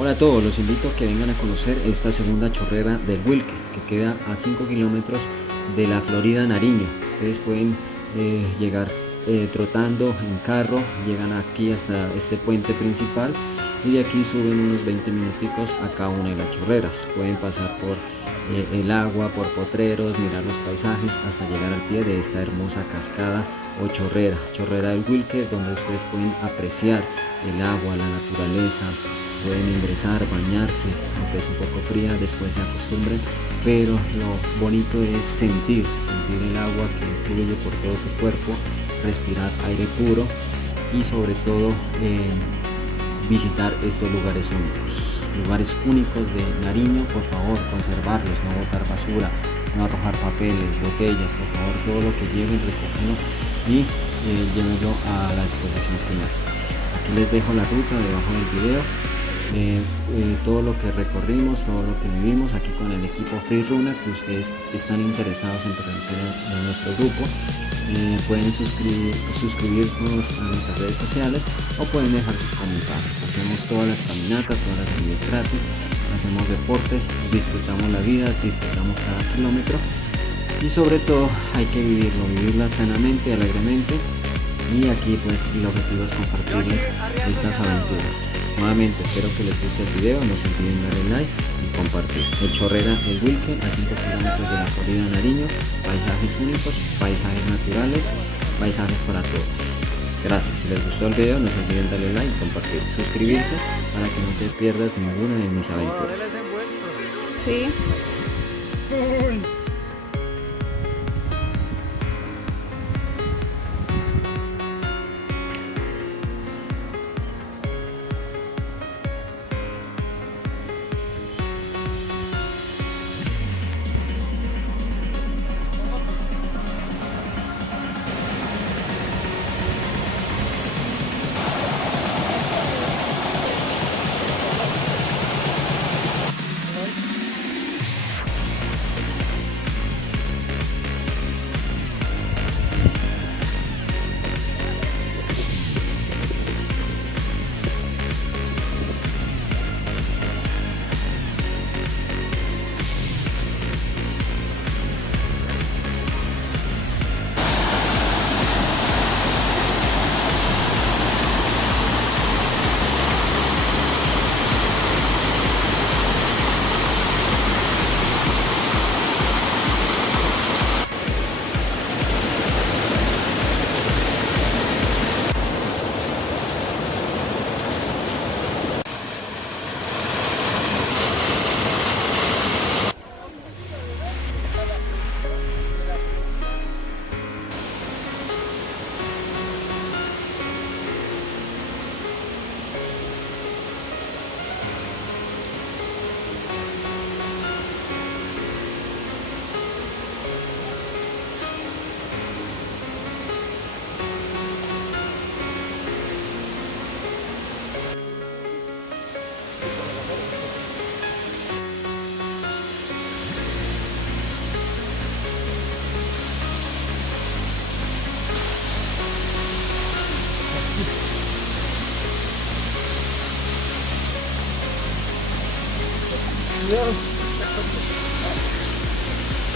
Hola a todos, los invito a que vengan a conocer esta segunda chorrera del Wilque, que queda a 5 kilómetros de la Florida Nariño. Ustedes pueden llegar trotando en carro, llegan aquí hasta este puente principal y de aquí suben unos 20 minuticos a cada una de las chorreras. Pueden pasar por el agua, por potreros, mirar los paisajes hasta llegar al pie de esta hermosa cascada o chorrera del Wilque, donde ustedes pueden apreciar el agua, la naturaleza, pueden ingresar, bañarse, aunque es un poco fría, después se acostumbren, pero lo bonito es sentir el agua que fluye por todo tu cuerpo, respirar aire puro y sobre todo visitar estos lugares únicos de Nariño. Por favor, conservarlos, no botar basura, no arrojar papeles, botellas, por favor, todo lo que lleven, recójanlo y llévenlo a la exposición final. Aquí les dejo la ruta debajo del video, todo lo que recorrimos, todo lo que vivimos aquí con el equipo Free Runner. Si ustedes están interesados en pertenecer a nuestro grupo, pueden suscribirse a nuestras redes sociales o pueden dejar sus comentarios. Hacemos todas las caminatas, todas las vídeos gratis, hacemos deporte, disfrutamos la vida, disfrutamos cada kilómetro y sobre todo hay que vivirla sanamente, alegremente. Y aquí pues el objetivo es compartirles estas aventuras. Nuevamente espero que les guste el video, no se olviden darle like y compartir. El Chorrera del Wilque a 5 kilómetros de la Florida Nariño, paisajes únicos, paisajes naturales, paisajes para todos. Gracias, si les gustó el video no se olviden darle like y compartir, suscribirse para que no te pierdas ninguna de mis aventuras. Sí. Cuidado.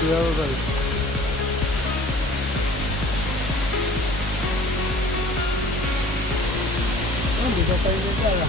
Cuidado, David. ¿Dónde está pavimentada?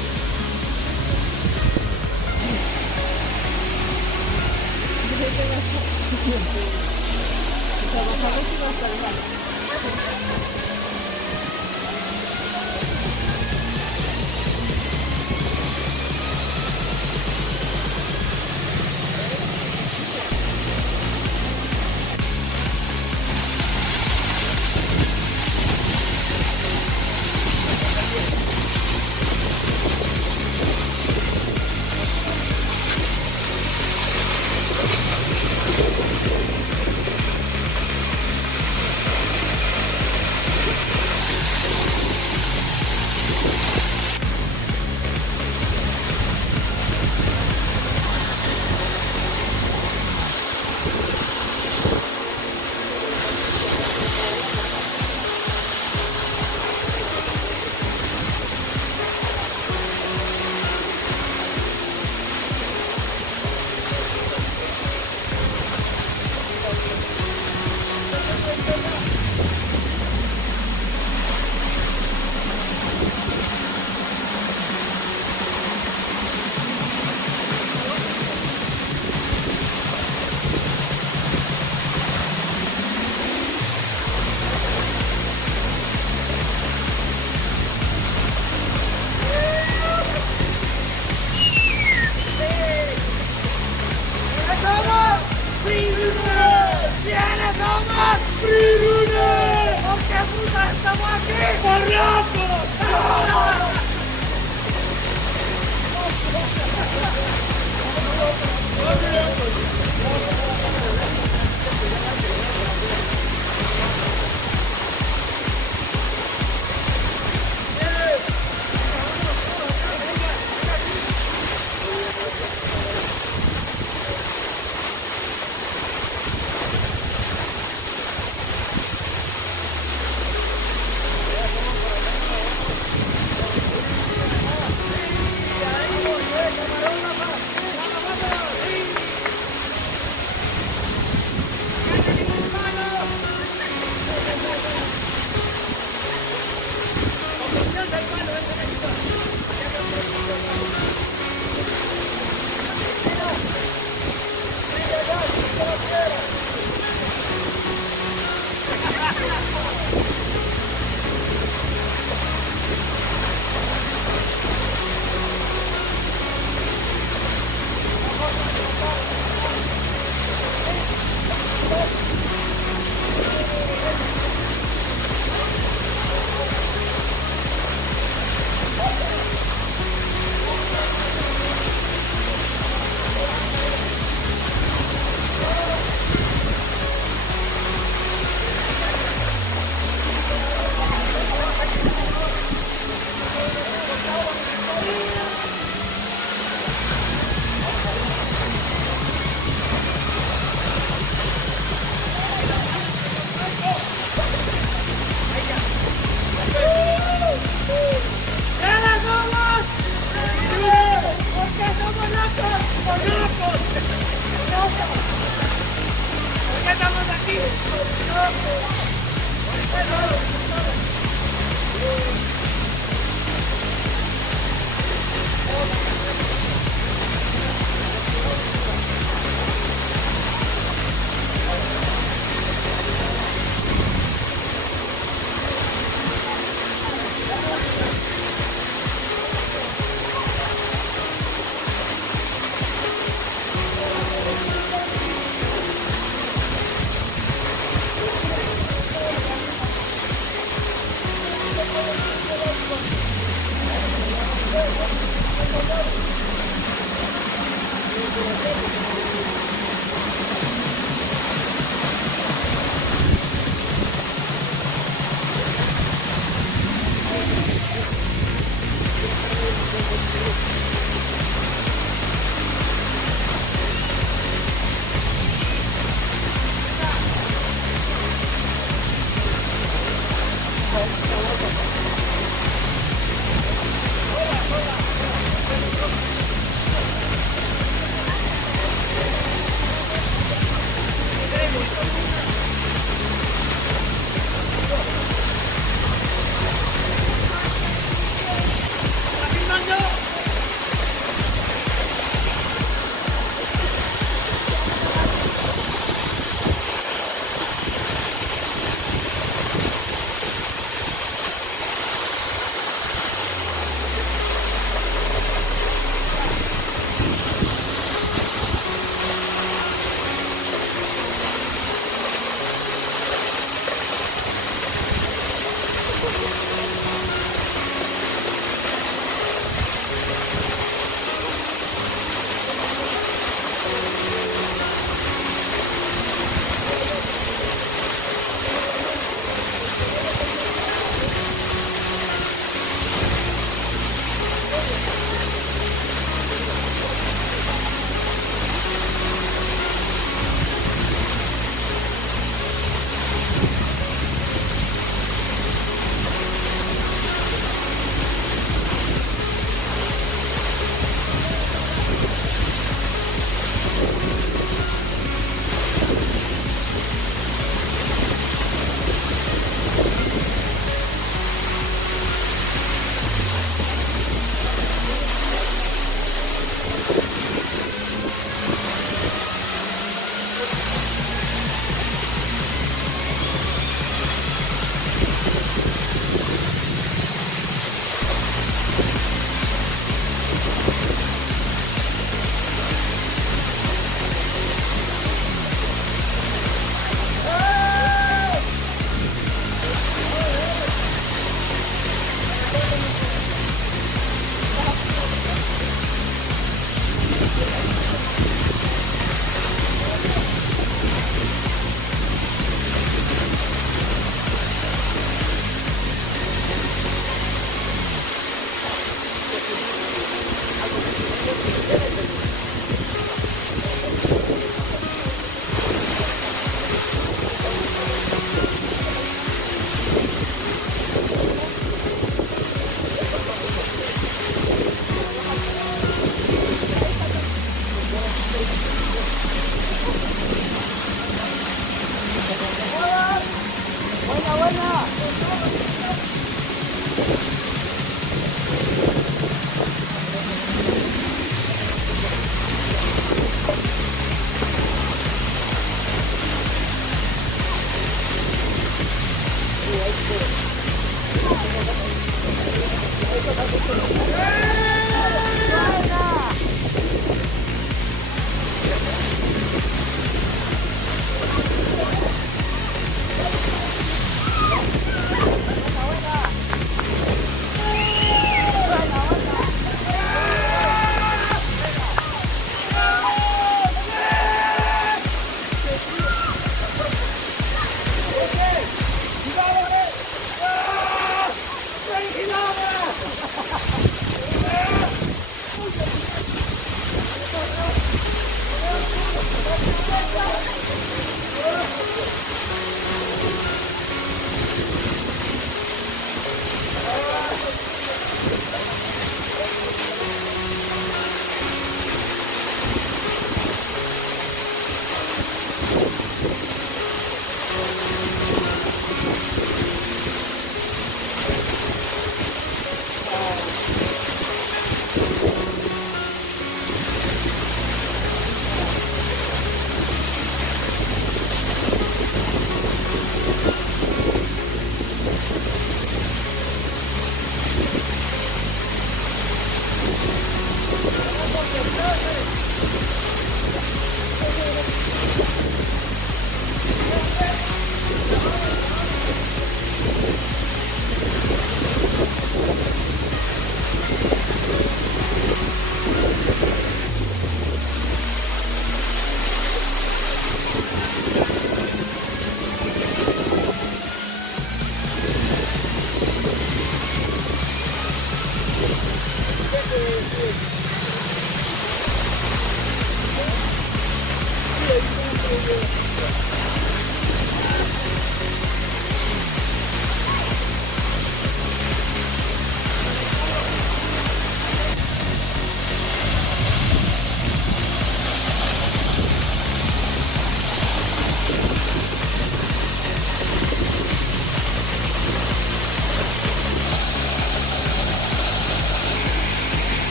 ¿Por qué puta estamos aquí? ¡Por locos!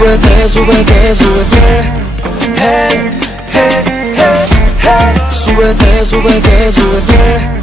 súbete, súbete, súbete. Hey, hey, hey, hey. Súbete, súbete, súbete.